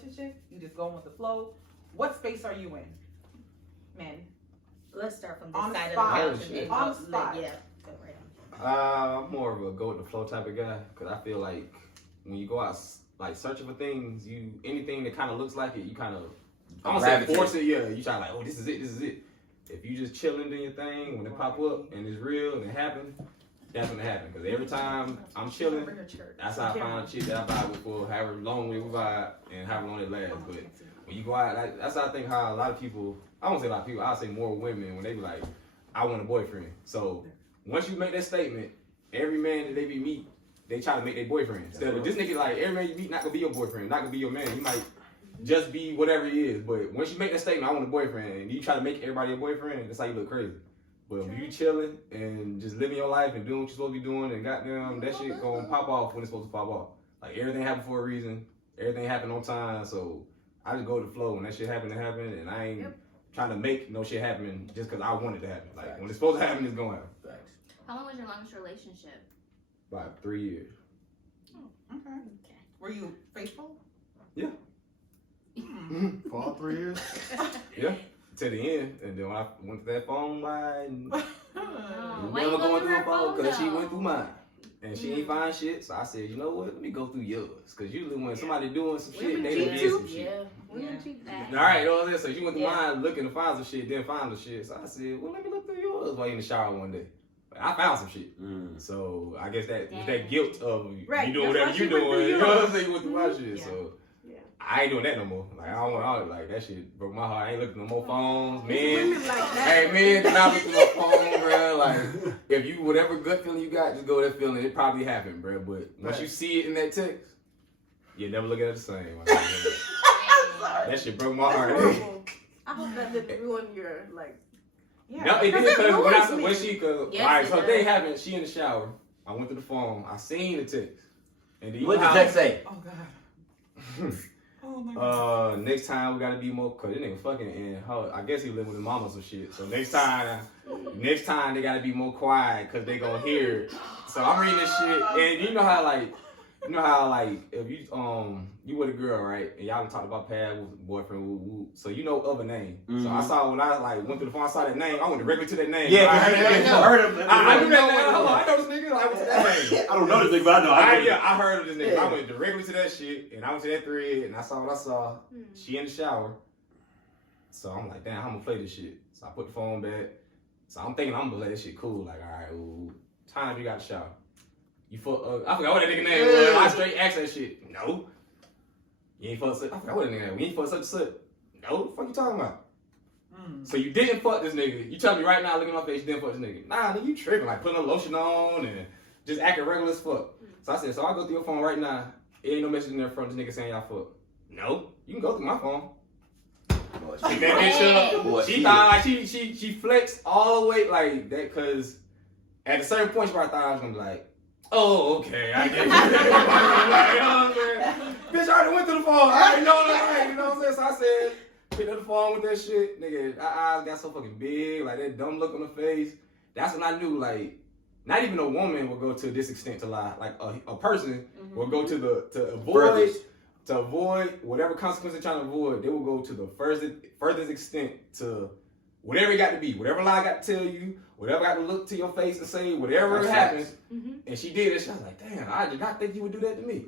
relationship? You just going with the flow? What space are you in, men? Let's start from On this the side spot. of the couch and On the spot. Yeah, go right on. I'm more of a go with the flow type of guy because I feel like when you go out like searching for things, anything that kind of looks like it, you kind of I don't say force it. Yeah, you try like, oh, this is it. If you just chilling doing your thing, when it pop up and it's real and it happen, that's when it happen. Because every time I'm chilling, that's how I find a chick that I vibe with for however long we vibe and however long it lasts. But when you go out, that's how I think how a lot of people, I don't say a lot of people, I say more women when they be like, I want a boyfriend. So once you make that statement, every man that they be meet, they try to make their boyfriend. Instead of this nigga like every man you meet not gonna be your boyfriend, not gonna be your man. You might just be whatever he is. But once you make that statement, I want a boyfriend, and you try to make everybody a boyfriend, that's how you look crazy. But when you chilling and just living your life and doing what you're supposed to be doing, and goddamn that shit gonna pop off when it's supposed to pop off. Like everything happened for a reason. Everything happened on time. So I just go with the flow. When that shit happen, it happen, and I ain't trying to make no shit happen just because I want it to happen. Like when it's supposed to happen, it's gonna happen. Thanks. How long was your longest relationship? About 3 years. Okay. Were you faithful? Yeah. For all 3 years? Yeah. To the end, and then when I went to that phone line, Why never you going go through her her phone because she though? went through mine. And she ain't find shit, so I said, you know what? Let me go through yours. Because usually when somebody doing some shit, they done did some shit. All right, you know what I'm saying? So she went through mine looking to find some shit, didn't find the shit. So I said, well, let me look through yours while you in the shower one day. But I found some shit. So I guess that was that guilt of you doing whatever you doing. You know what I'm saying? You went through my shit. So I ain't doing that no more. Like I don't want all like that shit broke my heart. I ain't looking at no more phones. Men, hey man, do not look at no phone, bro. Like if you whatever gut feeling you got, just go with that feeling. It probably happened, bro. But once you see it in that text, you never look at it the same. Like, that shit broke my heart. I hope that didn't ruin your like. Yeah. No, it did because when she Yes, alright, so it they happened. She in the shower. I went to the phone. I seen the text. And then What did the text say? Oh God. Oh my God. Next time we gotta be more, cause this nigga fucking and her, I guess he live with his mama or some shit. So next time they gotta be more quiet cause they gonna hear it. So I'm reading this shit and you know how if you with a girl, right? And y'all been talking about past boyfriend, woo woo. So you know of a name. So I saw when I like went to the phone, I saw that name. I went directly to that name. Yeah, I heard of it. I knew that name. Hold on, I know this nigga. I went to that name. I don't know this nigga, but I know. I heard of this nigga. I went directly to that shit, and I went to that thread, and I saw what I saw. She in the shower. So I'm like, damn, I'm gonna play this shit. So I put the phone back. So I'm thinking I'm gonna play this shit cool. Like, all right, ooh, time you got the shower. You fuck, I forgot what that nigga name was. I straight asked that shit. No. You ain't fuck such. I forgot what that nigga name was. You ain't fuck such a such. No, what the fuck you talking about? So you didn't fuck this nigga. You tell me right now, look at my face, you didn't fuck this nigga. Nah, nigga, you tripping. Like putting a lotion on and just acting regular as fuck. So I said, so I'll go through your phone right now. It ain't no message in there from this nigga saying y'all fuck. No, you can go through my phone. Pick that bitch up. She thought like she flexed all the way like that because at a certain point she probably thought I was gonna be like, oh, okay, I get it. You know what I'm saying? Bitch, I already went to the phone. I already know that, you know what I'm saying? So I said, pick up the phone with that shit. Nigga, our eyes got so fucking big, like that dumb look on the face. That's when I knew, like, not even a woman would go to this extent to lie. Like, a person will go to avoid whatever consequence they're trying to avoid. They will go to the furthest extent to whatever it got to be, whatever lie I got to tell you, whatever I got to look to your face and say, whatever happens. And she did it. She was like, damn, I did not think you would do that to me.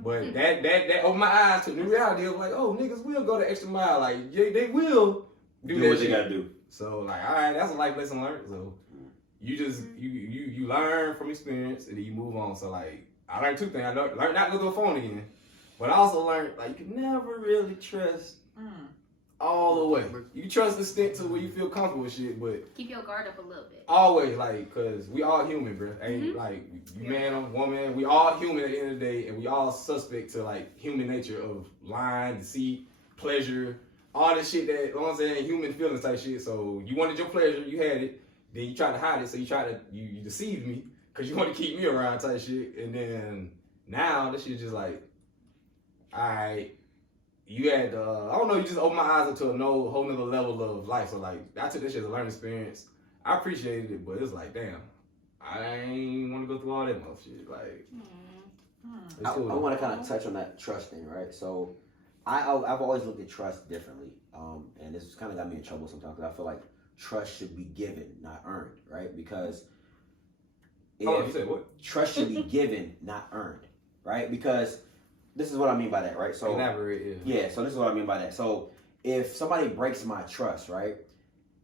But that opened my eyes to the new reality of like, oh, niggas will go the extra mile. Like, yeah, they will do that what shit. they gotta do. So like, all right, that's a life lesson learned. So you just you learn from experience and then you move on. So like, I learned two things. I learned not to go through a phone again, but I also learned like you can never really trust all the way. You can trust the extent to where you feel comfortable with shit, but keep your guard up a little bit. Always, like, cause we all human, bro. Ain't like you man or woman. We all human at the end of the day, and we all suspect to like human nature of lying, deceit, pleasure, all this shit that, you know what I'm saying, human feelings type shit. So you wanted your pleasure, you had it, then you tried to hide it, so you deceived me, cause you want to keep me around type shit, and then now this shit just like, alright. You had, I don't know, you just opened my eyes up to a whole nother level of life. So, like, I took this shit as a learning experience. I appreciated it, but it's like, damn, I ain't want to go through all that much shit. Like, I want to kind of touch on that trust thing, right? So, I've always looked at trust differently, and this kind of got me in trouble sometimes because I feel like trust should be given, not earned, right? Because Oh, you said what? trust should be given, not earned, right? Because this is what I mean by that, right? So Elaborate, yeah, so this is what I mean by that. So if somebody breaks my trust, right,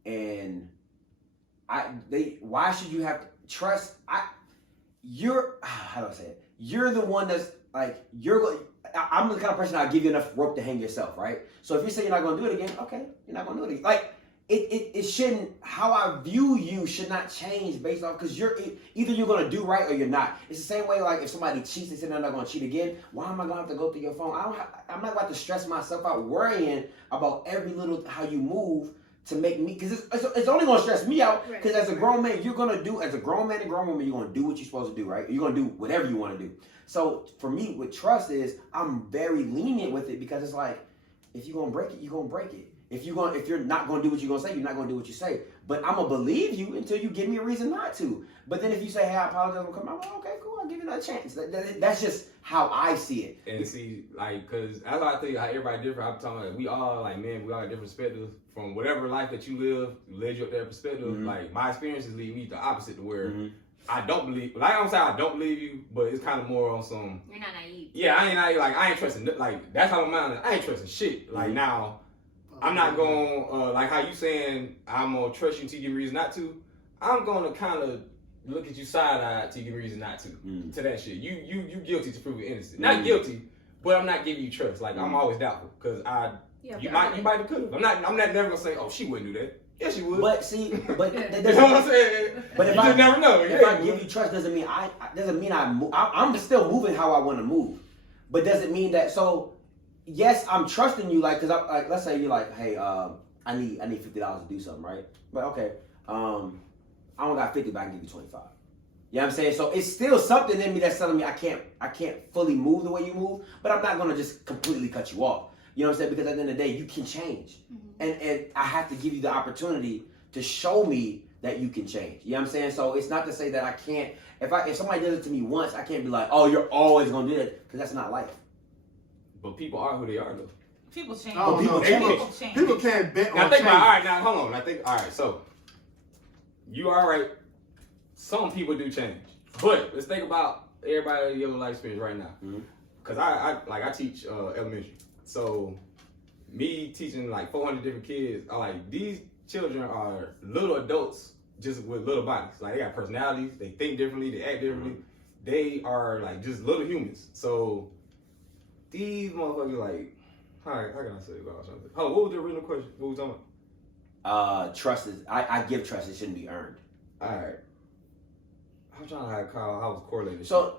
and why should you have to trust? You're how do I say it? You're the one that's like I'm the kind of person I'll give you enough rope to hang yourself, right? So if you say you're not gonna do it again, okay, you're not gonna do it again. Like it shouldn't. How I view you should not change based off because either you're gonna do right or you're not. It's the same way like if somebody cheats and say they're not gonna cheat again. Why am I gonna have to go through your phone? I'm not about to stress myself out worrying about every little how you move to make me because it's only gonna stress me out because as a grown man you're gonna do as a grown man and grown woman you're gonna do what you're supposed to do, right? You're gonna do whatever you want to do. So for me with trust is I'm very lenient with it because it's like if you're gonna break it, you're gonna break it. If you're not gonna do what you're gonna say, you're not gonna do what you say. But I'm gonna believe you until you give me a reason not to. But then if you say, "Hey, I apologize," I'm come out. Okay, cool. I'll give you another chance. That's just how I see it. And see, like, cause that's why I think how everybody different. I'm talking like we all like men. We all have different perspectives from whatever life that you live. Led you up that perspective. Mm-hmm. Like my experiences lead me the opposite to where I don't believe. Like I'm saying, I don't believe you, but it's kind of more on some. You're not naive. Yeah, I ain't trusting. Like that's how I'm minded. I ain't trusting shit. Like now. I'm not going like how you saying I'm gonna trust you until you give me reason not to. I'm gonna kind of look at you side eye till you give me reason not to to that shit. You guilty to prove it innocent. Not guilty, but I'm not giving you trust. Like I'm always doubtful because you might have could have. I'm not never gonna say she wouldn't do that. Yeah, she would. But see, but you know what I'm saying. But if you just never know. If I give you trust, doesn't mean I move. I'm still moving how I want to move, but doesn't mean that so. Yes, I'm trusting you, like, cause like, let's say you're like, hey, I need $50 to do something, right? But okay, I don't got 50, but I can give you 25. You know what I'm saying? So it's still something in me that's telling me I can't fully move the way you move, but I'm not gonna just completely cut you off. You know what I'm saying? Because at the end of the day, you can change, and I have to give you the opportunity to show me that you can change. You know what I'm saying? So it's not to say that I can't. If somebody does it to me once, I can't be like, oh, you're always gonna do that, because that's not life. But people are who they are, though. People change. Oh, people change. People can't bet on Now think change. about all right. Now hold on. All right. So you are right. Some people do change, but let's think about everybody in your life experience right now. Because I teach elementary, so me teaching like 400 different kids. I like these children are little adults just with little bodies. Like they got personalities. They think differently. They act differently. They are like just little humans. So these motherfuckers like, how can I say about something? Oh, what was the original question? What was we talking about? Trust is, I give trust, it shouldn't be earned. Alright. I'm trying to how I was correlated. So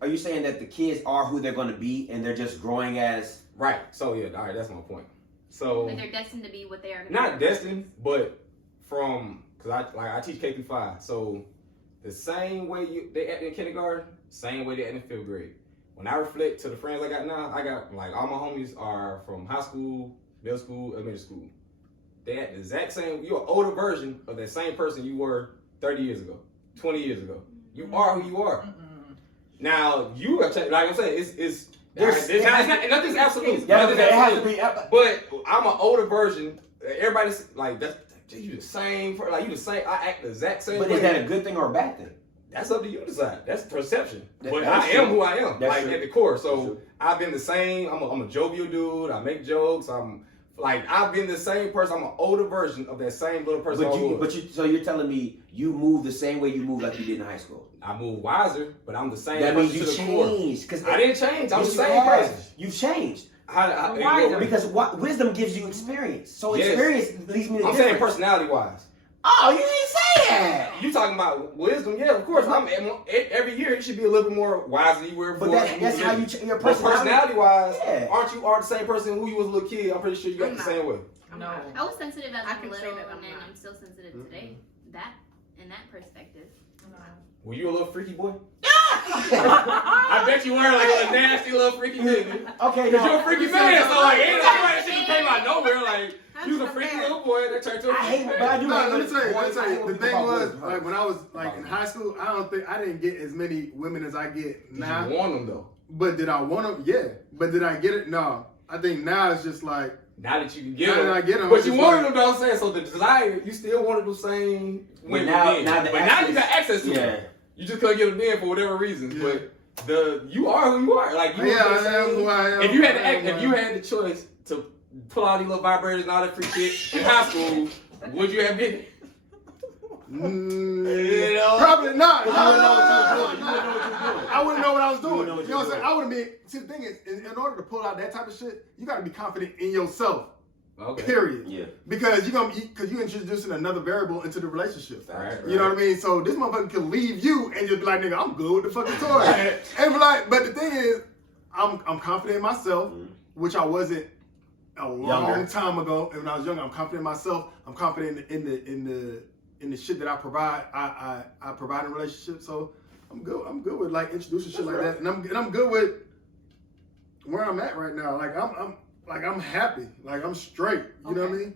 are you saying that the kids are who they're going to be and they're just growing as? Right. So yeah, alright, that's my point. So Like they're destined to be what they are. not destined, but from, because I teach K through 5. So the same way they act in kindergarten, same way they act in 5th grade. When I reflect to the friends I got now, I got like all my homies are from high school, middle school, elementary school. They act the exact same. You're an older version of that same person you were 30 years ago, 20 years ago. You are who you are. Now you are like I'm saying, nothing's absolute. Yeah, it has to be. But I'm an older version. Everybody's like you the same. Like you the same. I act the exact same. But way. is that a good thing or a bad thing? That's up to you to decide. That's perception. But That's I am true. who I am, That's like true. at the core. So That's true. I've been the same. I'm a jovial dude. I make jokes. I've been the same person. I'm an older version of that same little person. So you're telling me you move the same way you move like you did in high school? I move wiser, but I'm the same That person means you to the core. changed. I didn't change. I'm the Yes, same you have. person. You've changed. Why? Because wisdom gives you experience. So Yes. experience leads me to I'm difference. saying personality wise. Oh, you didn't say that. You talking about wisdom? Yeah, of course. Every year you should be a little bit more wise than you were before. But that's how you your But personality wise, Yeah. aren't you the same person who you was a little kid? I'm pretty sure you got the same way. No. I was sensitive as I a can little, say that I'm and not. I'm still sensitive today. That in that perspective. Were you a little freaky boy? I bet you were like a nasty little freaky nigga. Okay, Cause now, you're a freaky man, so like ain't that shit came out of nowhere. Like you was a freaky little boy that turned to a I hate freaky it, but I man. do No, like let me tell you. boys. I hate The when thing people call was, boys like when I was like in high school, I didn't get as many women as I get now. You want them though. But did I want them? Yeah. But did I get it? No. I think now it's just like, Now that you can get now that them, I get them, but you wanted them, though. I'm saying, so the desire, you still wanted them same women now- then. now the But now you got access to Yeah. them. You just couldn't get them then for whatever reason. Yeah. But you are who you are. Like you yeah, know what I I'm am saying? who I am. If you had I am the who I if you am. had the choice to pull all these little vibrators and all that free shit in high school, would you have been it? You know? Probably not. You wouldn't know what you was doing. You wouldn't know what you was doing. I wouldn't know what I was doing. wouldn't know what You know what I'm you saying? I would have been. See, the thing is, in order to pull out that type of shit, you got to be confident in yourself. Okay. Period. Yeah. Because you're introducing another variable into the relationship. Right. You know what I mean? So this motherfucker can leave you and just be like, nigga, I'm good with the fucking toy. And be like, but the thing is, I'm confident in myself, which I wasn't a long time ago. And when I was younger, I'm confident in myself. I'm confident in the shit that I provide. I provide in relationships. So I'm good. I'm good with like introducing shit like that. And I'm good with where I'm at right now. Like I'm happy. Like I'm straight. You know what I mean?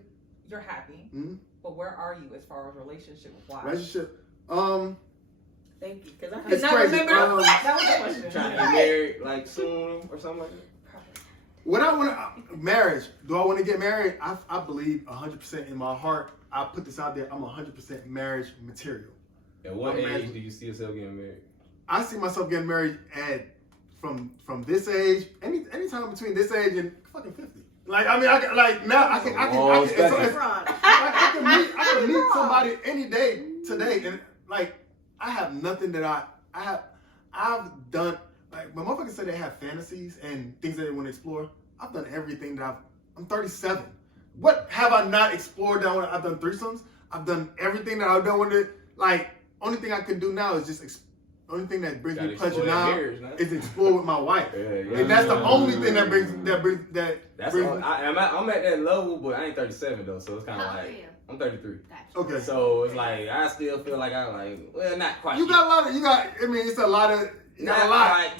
You're happy, Mhm. but where are you as far as relationship wise? Relationship. Thank you, because I It's could not crazy. remember That was the question. Trying to get married like soon or something like that. What I want marriage. Do I want to get married? I believe 100% in my heart. I put this out there. I'm 100% marriage material. At what I'm age married. do you see yourself getting married? I see myself getting married at from this age, anytime between this age and fucking 50. Like I mean, I can meet somebody any day today, and like I have nothing that I've done. Like when motherfuckers say they have fantasies and things that they want to explore, I've done everything that I'm 37. What have I not explored? I've done threesomes. I've done everything that I've done with it. Like only thing I can do now is just only thing that brings me Gotta pleasure explore that now marriage, man. is explore with my wife. Yeah. And that's the only thing that brings That's brings all, me. I'm at that level, but I ain't 37 though, so it's kind of How old are like you? I'm 33. Gotcha. Okay. So it's like I still feel like well, not quite. You got a lot of it's a lot of you got a lot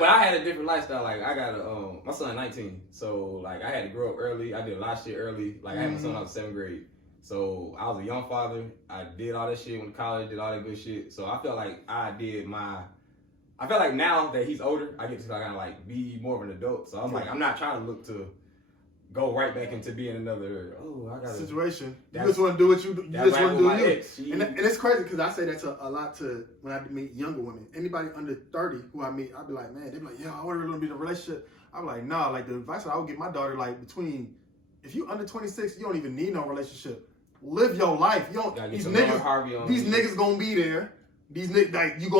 But I had a different lifestyle. Like I got my son 19, so like I had to grow up early. I did a lot of shit early. Like I had my son out of 7th grade, so I was a young father. I did all that shit, went to college, did all that good shit. So I felt like I feel like now that he's older, I get to kind of like be more of an adult. So I'm like, I'm not trying to look to go right back into being another. I got situation. You That's- just want to do what you do. You That's just right want with to my do you. ex. She- And it's crazy because I say that to a lot to when I meet younger women. Anybody under 30 who I meet, I'll be like, man, they be like, yeah, I want to be in a relationship. I'm like, nah, like the advice that I would give my daughter, like if you under 26, you don't even need no relationship. Live your life. You don't. Gotta get These some niggas, Lauren Harvey on. these niggas gonna be there. These niggas, like you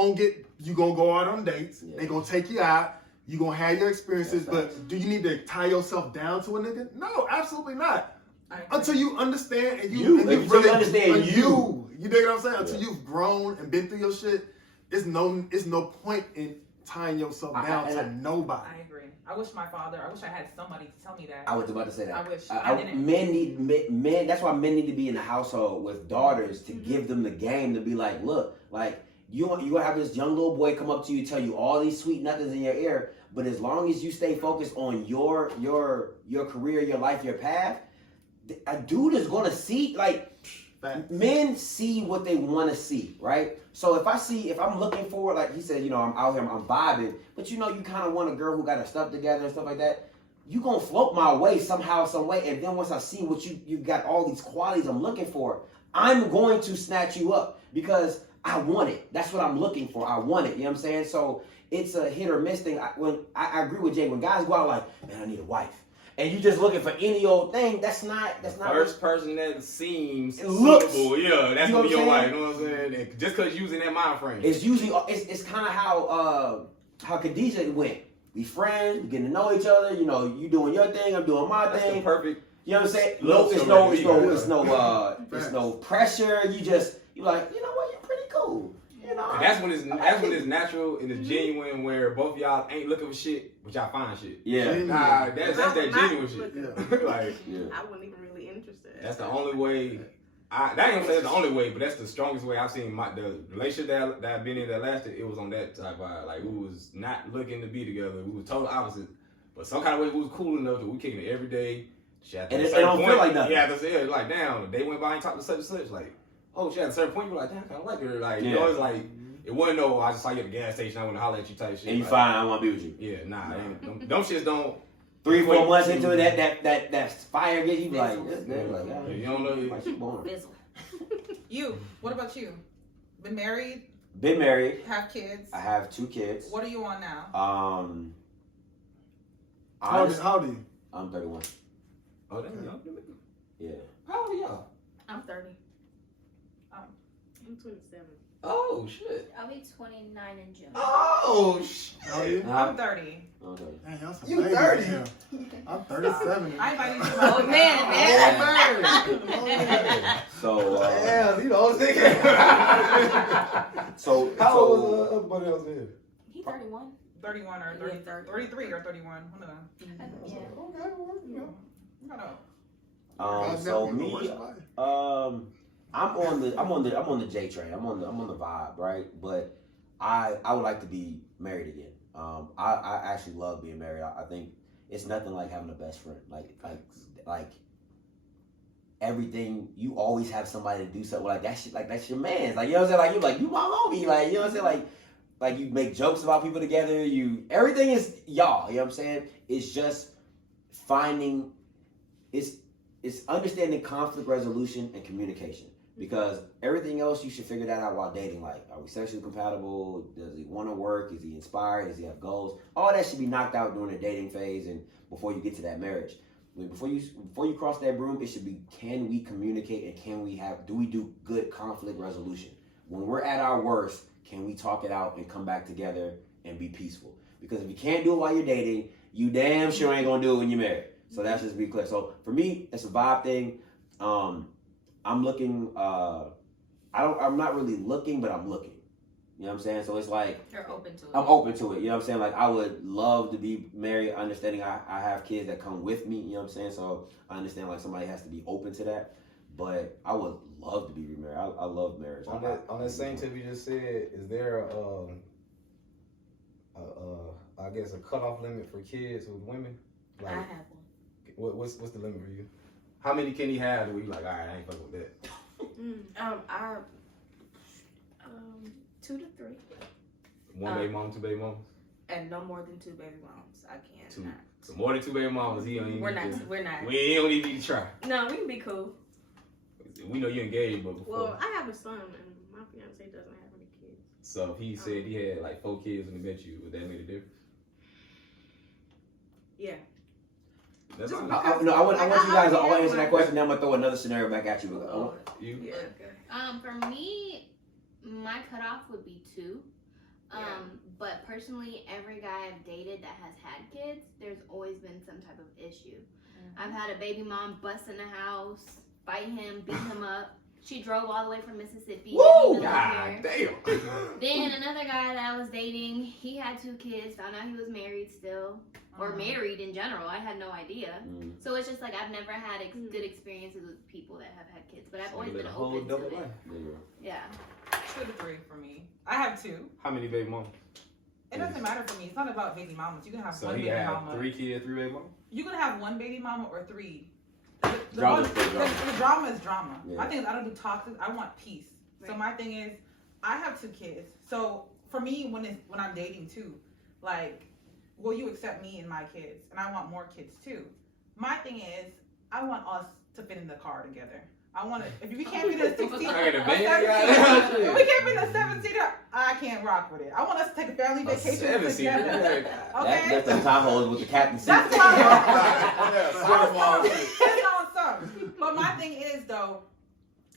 gonna go out on dates. Yeah. They gonna take you out. You gonna have your experiences. That's facts. But do you need to tie yourself down to a nigga? No, absolutely not. I agree. Until you understand and You. and Until you understand you. You dig what I'm saying? Until Yeah. you've grown and been through your shit, it's no point in tying yourself down to nobody. I agree. I wish I had somebody to tell me that. I was about to say that. I wish. I didn't. Men. That's why men need to be in the household with daughters to give them the game to be like, look, like you gonna have this young little boy come up to you, tell you all these sweet nothings in your ear, but as long as you stay focused on your career, your life, your path, a dude is gonna see like. Men see what they want to see, right? So if I'm looking for, like he said, I'm out here, I'm vibing, but you kind of want a girl who got her stuff together and stuff like that, you gonna float my way somehow, some way, and then once I see what you got all these qualities I'm looking for, I'm going to snatch you up because I want it. That's what I'm looking for. I want it. You know what I'm saying? So it's a hit or miss thing. I agree with Jay. When guys go out like, man, I need a wife. And you just looking for any old thing, that's not First person that seems It looks- suitable, yeah, that's You know gonna be what your I'm wife. You know what I'm saying? And just because using that mind frame. It's usually it's kind of how Khadijah went. We friends, we getting to know each other. You doing your thing, I'm doing my That's the thing. perfect. You know what I'm saying? Love It's story. no pressure. You like, you know what? You're pretty cool. And that's when it's natural and it's genuine, where both of y'all ain't looking for shit, but y'all find shit. Yeah. Nah, that's that genuine shit. Yeah. Like Yeah. I wasn't even really interested. that's the only way. That ain't gonna say it's the only way, but that's the strongest way I've seen the relationship that I've been in that lasted. It was on that type of like we was not looking to be together. We was total opposite, but some kind of way we was cool enough that we kicking it every day. Shit, at And a it certain don't feel point, like nothing. Yeah, that's it. Like damn, the day went by and talked to such and such. Like oh shit, at a certain point you're like damn, I kind of like her. Like you know, it's like it wasn't no I just saw you at the gas station. I want to holler at you type shit. And you like, fine, I want to be with you. Yeah, nah, them shits don't. 3-4 months into it, that fire get you like, Fizzles. this girl, like, yeah, You don't know. like she born. Fizzle. You, what about you? Been married, Been married. have kids. I have 2 kids. What are you on now? How old are you? I'm 31. Oh, damn, young. Yeah. How old are y'all? I'm 30. I'm 27. Oh shit. I'll be 29 in June. Oh shit. How are you? I'm 30. Okay. Damn, y'all some You babies 30. in here. I'm 37. I invited you to my Old man, man. So, Damn, you the oldest nigga. so How old was the other buddy else here? He 31. 31 or 30, 33 or 31. I don't know. Yeah. Okay, well, you know. I don't know. so me, I'm on the J train. I'm on the vibe, right? But I would like to be married again. I actually love being married. I think it's nothing like having a best friend. Like everything, you always have somebody to do something like that shit. Like that's your man's. Like you know what I'm saying? Like you're like you my homie. Like you know what I'm saying? Like you make jokes about people together. Everything is y'all. You know what I'm saying? It's just finding. It's understanding conflict resolution and communication. Because everything else you should figure that out while dating. Like, are we sexually compatible? Does he want to work? Is he inspired? Does he have goals? All that should be knocked out during the dating phase and before you get to that marriage. I mean, before you cross that broom, it should be, can we communicate and do we do good conflict resolution? When we're at our worst, can we talk it out and come back together and be peaceful? Because if you can't do it while you're dating, you damn sure ain't gonna do it when you're married. So that's just be clear. So for me, it's a vibe thing. I'm looking, I'm not really looking, but I'm looking. You know what I'm saying? So it's like, You're open to it. I'm open to it. You know what I'm saying? Like, I would love to be married, understanding I have kids that come with me. You know what I'm saying? So I understand, like, somebody has to be open to that. But I would love to be remarried. I love marriage. On that same tip you just said, is there I guess a cutoff limit for kids with women? I have one. What's the limit for you? How many can he have where you like, all right, I ain't fucking with that? I 2 to 3, One baby mom, 2 baby mamas? and no more than 2 baby moms. I can't. 2. Not. So more than 2 baby mamas, he don't even We're need not. to, We're not. he don't even need to try. No, we can be cool. We know you engaged, but before. Well, I have a son, and my fiance doesn't have any kids. So if he said he had like 4 kids when he met you, would that make a difference? Yeah. That's Just all. because- I want you guys to all I- answer that question. Then I'm gonna throw another scenario back at you. You? Yeah. For me, my cutoff would be 2. But personally, every guy I've dated that has had kids, there's always been some type of issue. I've had a baby mom bust in the house, fight him, beat him up. She drove all the way from Mississippi. Woo! to God live here. damn. Then another guy that I was dating, he had 2 kids, found out he was married still, or married in general. I had no idea. So it's just like I've never had good experiences with people that have had kids, but I've always been open to it. Yeah. 2 to 3 for me. I have 2. How many baby mamas? It doesn't matter for me. It's not about baby mamas. You can have So one he baby had mama. 3 kids, 3 baby mamas? You can have 1 baby mama or 3. The Drama's still drama. the drama is drama. Yeah. My thing is I don't do toxic. I want peace. So Right. my thing is I have 2 kids. So for me, when I'm dating too, like, will you accept me and my kids? And I want more kids too. My thing is I want us to fit in the car together. I want to. If we can't fit in a 16, I got a a van, 17 yeah. if we can't fit in a 7-seater, I can't rock with it. I want us to take a family A vacation 7-seater? together. Okay. That's the Tahoes with the captain seat. That's what I want. Yeah, It's on some. But my thing is though,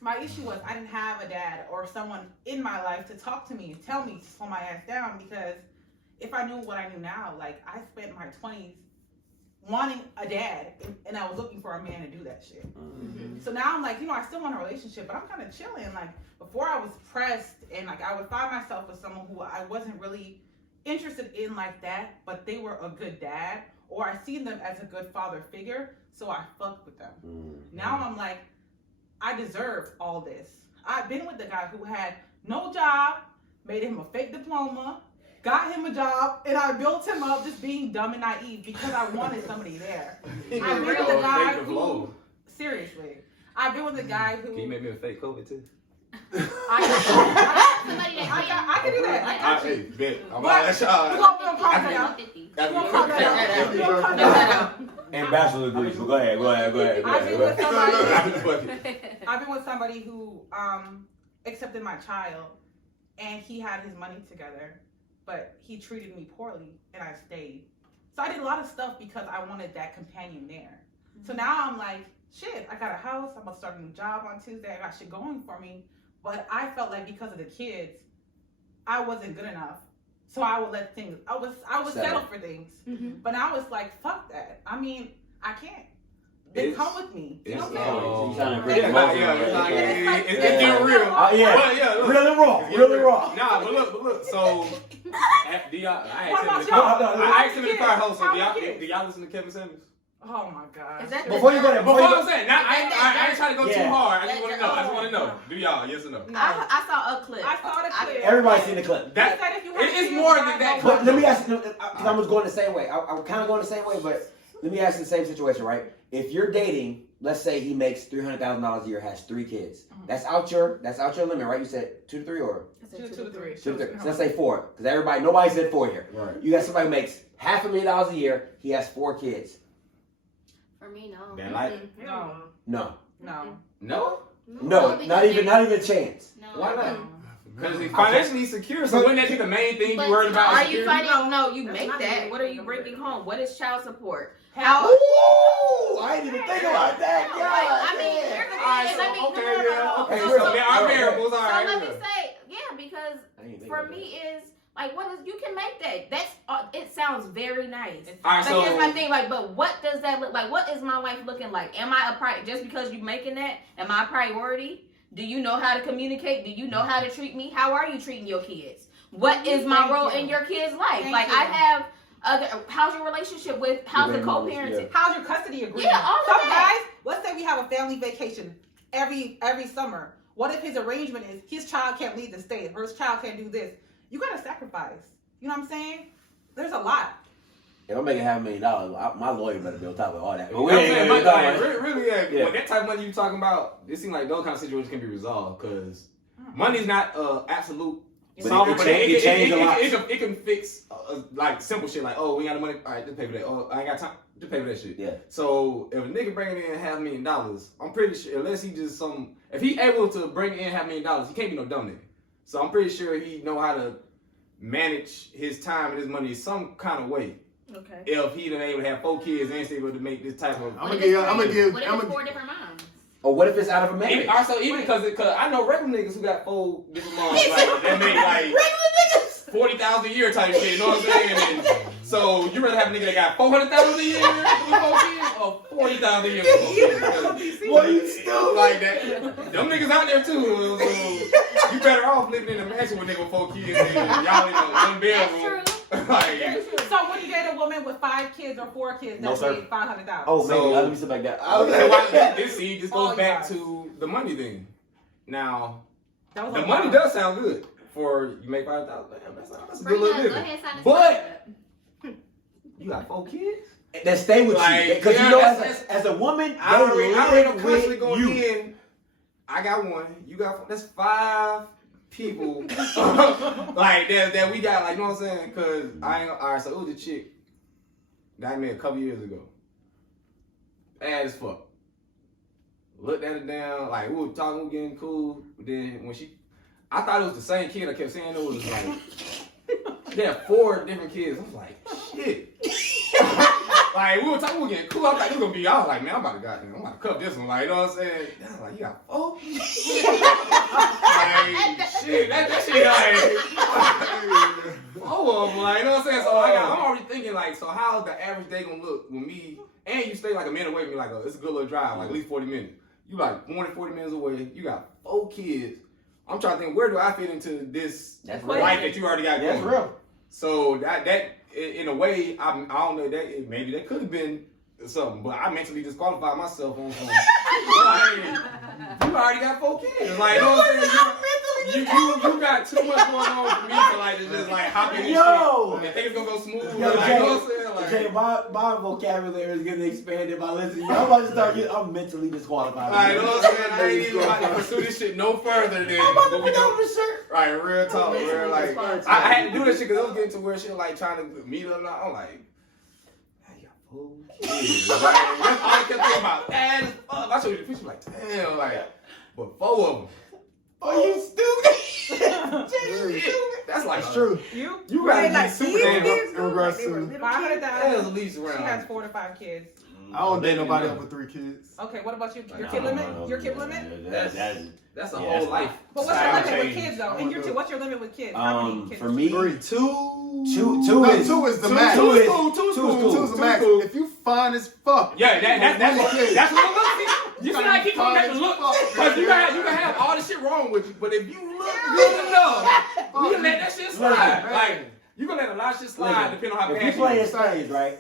my issue was I didn't have a dad or someone in my life to talk to me and tell me to slow my ass down, because if I knew what I knew now, like I spent my 20s wanting a dad and I was looking for a man to do that shit. So now I'm like, I still want a relationship, but I'm kind of chilling. Like before I was pressed and like I would find myself with someone who I wasn't really interested in like that, but they were a good dad, or I seen them as a good father figure, so I fucked with them. Now I'm like, I deserve all this. I've been with the guy who had no job, made him a fake diploma, got him a job, and I built him up just being dumb and naive because I wanted somebody there. I've been with the guy who, seriously, I've been with the guy who. Can you make me a fake COVID too? Somebody that I can do that. I got you. Bet. I'm But- that shot. You gonna be on I podcast. got 50. Gotta You be gonna cut that out. You gonna cut that out. And bachelor degrees. Go ahead. I've been with I've been with somebody who accepted my child, and he had his money together, but he treated me poorly, and I stayed. So I did a lot of stuff because I wanted that companion there. So now I'm like, shit, I got a house, I'm gonna start a new job on Tuesday, I got shit going for me. But I felt like because of the kids, I wasn't good enough. So I would let things, I would settle for things. But now it's like, fuck that. I mean, I can't. They come with me. You know what I'm saying? It's getting real. Real and raw. Real and raw. Nah, but look. So, do y'all? I asked him in the car host. Do y'all listen to Kevin Samuels? Oh my God. Is that Before you go there, Before I'm saying, I ain't trying to go too hard. I just want to know. Do y'all? Yes or no? I saw a clip. I saw the clip. Everybody's seen the clip. It's more than that. But let me ask you, because I was going the same way. I'm kind of going the same way, but let me ask you the same situation, right? If you're dating, let's say he makes $300,000 a year, has 3 kids. That's out your limit, right? You said 2 to 3 or 2 to 3. 2 to 3. So let's say 4, because nobody said 4 here. Right. You got somebody who makes $500,000 a year. He has 4 kids. For me, no. Man, like No, no. not even a chance. No. Why not? Because he's financially secure. So wouldn't that be the main thing you worried about? Are you security? fighting? No, you make that. What are you bringing home? What is child support? How? Ooh, I didn't even think about that. I mean, here's the thing. Okay, So there are variables. All So right. let me say, because for me is like, what is, you can make that. That's it sounds very nice. All right, But here's my thing, like, but what does that look like? What is my life looking like? Am I just because you're making that, am I a priority? Do you know how to communicate? Do you know how to treat me? How are you treating your kids? What is my role in your kids' life? I have how's your relationship with, how's the co-parenting? How's your custody agreement? Yeah, all of Some that. guys, let's say we have a family vacation every summer. What if his arrangement is his child can't leave the state, or his child can't do this? You gotta sacrifice. You know what I'm saying? There's a lot. If I'm making $500,000, my lawyer better be on top of all that. But really, when that type of money you talking about, it seems like those kind of situations can be resolved because money's not absolute. But it change a lot. It can fix like simple shit like, oh, we got the money, all right, just pay for that. Oh, I ain't got time to pay for that shit. Yeah. So if a nigga bringing in $500,000, I'm pretty sure unless he just if he able to bring in $500,000, he can't be no dumb nigga. So I'm pretty sure he know how to manage his time and his money some kind of way. Okay. If he done able to have 4 kids and still able to make this type of, What if it's 4 different moms? Or what if it's out of a marriage? Even because I know regular niggas who got 4 different moms, like they make like regular niggas $40,000 a year type shit. You know what I'm saying? And so you rather have a nigga that got $400,000 a year with 4 kids or $40,000 a year with 4 kids? Boy, you stupid. Like that. Them niggas out there too. So you better off living in a mansion with nigga with 4 kids than y'all in one bedroom. Like, so when you date a woman with 5 kids or 4 kids, that's $500,000. Oh, so, let me sit back down. This goes back to the money thing. Now, the the money does sound good for you make $5,000. That's a good little living. But you got 4 kids. That stay with you because you know, as a woman, I already know constantly going in. I got 1. You got 4. That's 5 people like that we got, like, you know what I'm saying? Cause alright, so it was a chick that I met a couple years ago. Bad as fuck. Looked at her down, like we were talking, we were getting cool. But then when I thought it was the same kid. I kept saying it was like they had 4 different kids. I was like, shit. Like we were talking, we were getting cool. I was like, this gonna be. I was like, man, I'm about to cut this one. Like, you know what I'm saying? I was like, you got 4? Like, shit, that shit like 4 of them. Like, you know what I'm saying? So I'm already thinking like, so how's the average day gonna look with me? And you stay like a minute away from me, like it's a good little drive, like at least 40 minutes. You like 40 minutes away. You got 4 kids. I'm trying to think, where do I fit into this life that you already got going? That's real. So that in a way, I don't know that maybe that could have been something, but I mentally disqualified myself on something. Like, you already got 4 kids. Like, you know what I'm saying? You got too much going on for me to like to just like hop in this Yo. shit. And think it's gonna go smooth. Yo, like, Jay, you know what I'm saying? Like, Jay, my vocabulary is getting expanded by listening. I'm about to start getting, I'm mentally disqualified. I know what I'm saying. I ain't even about to pursue this shit no further than I'm about to what we put do. on the shirt. Right, real talk, real like. I had to do that shit because I was getting to where she was like trying to meet her. And I'm like, hey, y'all kids. Like, that's all I kept thinking about. Dad as fuck. I showed you the picture, like, damn, like, but 4 of them. Oh, you stupid. Shit. That's like It's true. You gotta made, be like, super these damn kids, in regards they were to- little That is 500,000. at least She around. has 4 to 5 kids. I don't date nobody over 3 kids. Okay, what about you? Your kid limit? Your kid limit? That's a Yeah, whole that's life. But what's your style limit with change. kids though? I And your wanna what's your limit with kids? How many kids? For me, 3. two No, is 2 is the Two- max. two is two cool. Two is cool. 2 is the Two max. cool. If you fine as fuck. Yeah, that's what I'm looking. You see how I keep coming back to Fine look? as fuck, Because you man. can have all the shit wrong with you, but if you look good enough, you can let that shit slide. Man. Like, you can let a lot of shit slide depending on how if bad you play you in stage, right,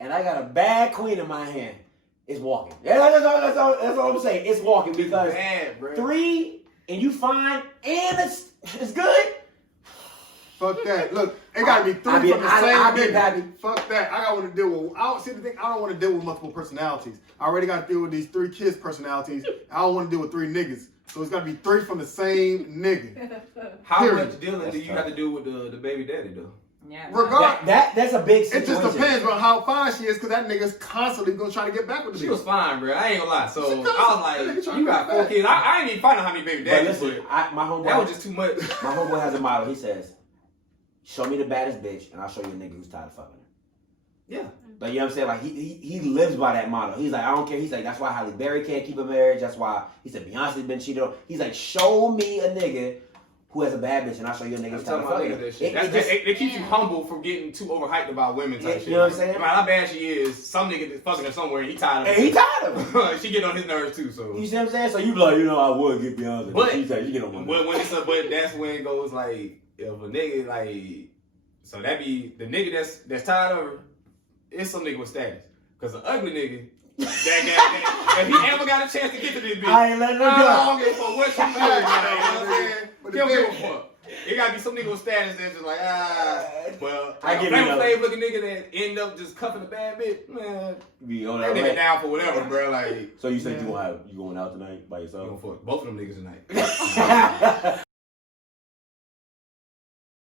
and I got a bad queen in my hand, it's walking. Yeah, that's all I'm saying. It's walking because bad, bro. 3 and you fine and it's good. Fuck that. Look, it gotta be 3 I be- from the I same be nigga. happy. Fuck that. I don't want to deal with. I don't see the thing. I don't want to deal with multiple personalities. I already got to deal with these 3 kids' personalities. I don't want to deal with 3 niggas. So it's got to be 3 from the same nigga. How Period. much dealing do you have to do with the baby daddy, though? Yeah. Regard. That's a big It situation. just depends on how fine she is, because that nigga's constantly gonna try to get back with the She bitch. was fine, bro. I ain't gonna lie. So She I could. was That nigga like, trying you to got get 4 back. kids. I ain't even find out how many baby But daddies, listen, but my homeboy, that was just too much. my homeboy has a motto. He says, "Show me the baddest bitch, and I'll show you a nigga who's tired of fucking her." Yeah. Like, you know what I'm saying? Like, he lives by that motto. He's like, I don't care. He's like, that's why Halle Berry can't keep a marriage. That's why he said Beyonce's been cheated on. He's like, show me a nigga who has a bad bitch, and I'll show you a nigga I'm who's tired telling of my fucking niggas her. that shit. It just- They keep you humble from getting too overhyped about women type Yeah, shit. you know what I'm saying? No matter how bad she is, some nigga that's fucking her somewhere and he tired of and he tired of her. her. She get on his nerves too, so. You see what I'm saying? So you be like, I would get Beyonce. But- she said, you get on my nerves. But that's when it goes like, if a nigga like, so that be the nigga that's tired of her, it's some nigga with status. Cause an ugly nigga, that if he ever got a chance to get to this bitch, I ain't letting her I go. don't give a fuck what she doing. Like, you know what I'm saying? But He don't the give a thing- fuck. It gotta be some nigga with status that's just like, well, I like give a you Flavor another. Flav looking nigga that end up just cuffing a bad bitch, man, Be on that that nigga right. down for whatever, bro. Like, So you said you going out tonight by you yourself? gonna fuck both of them niggas tonight.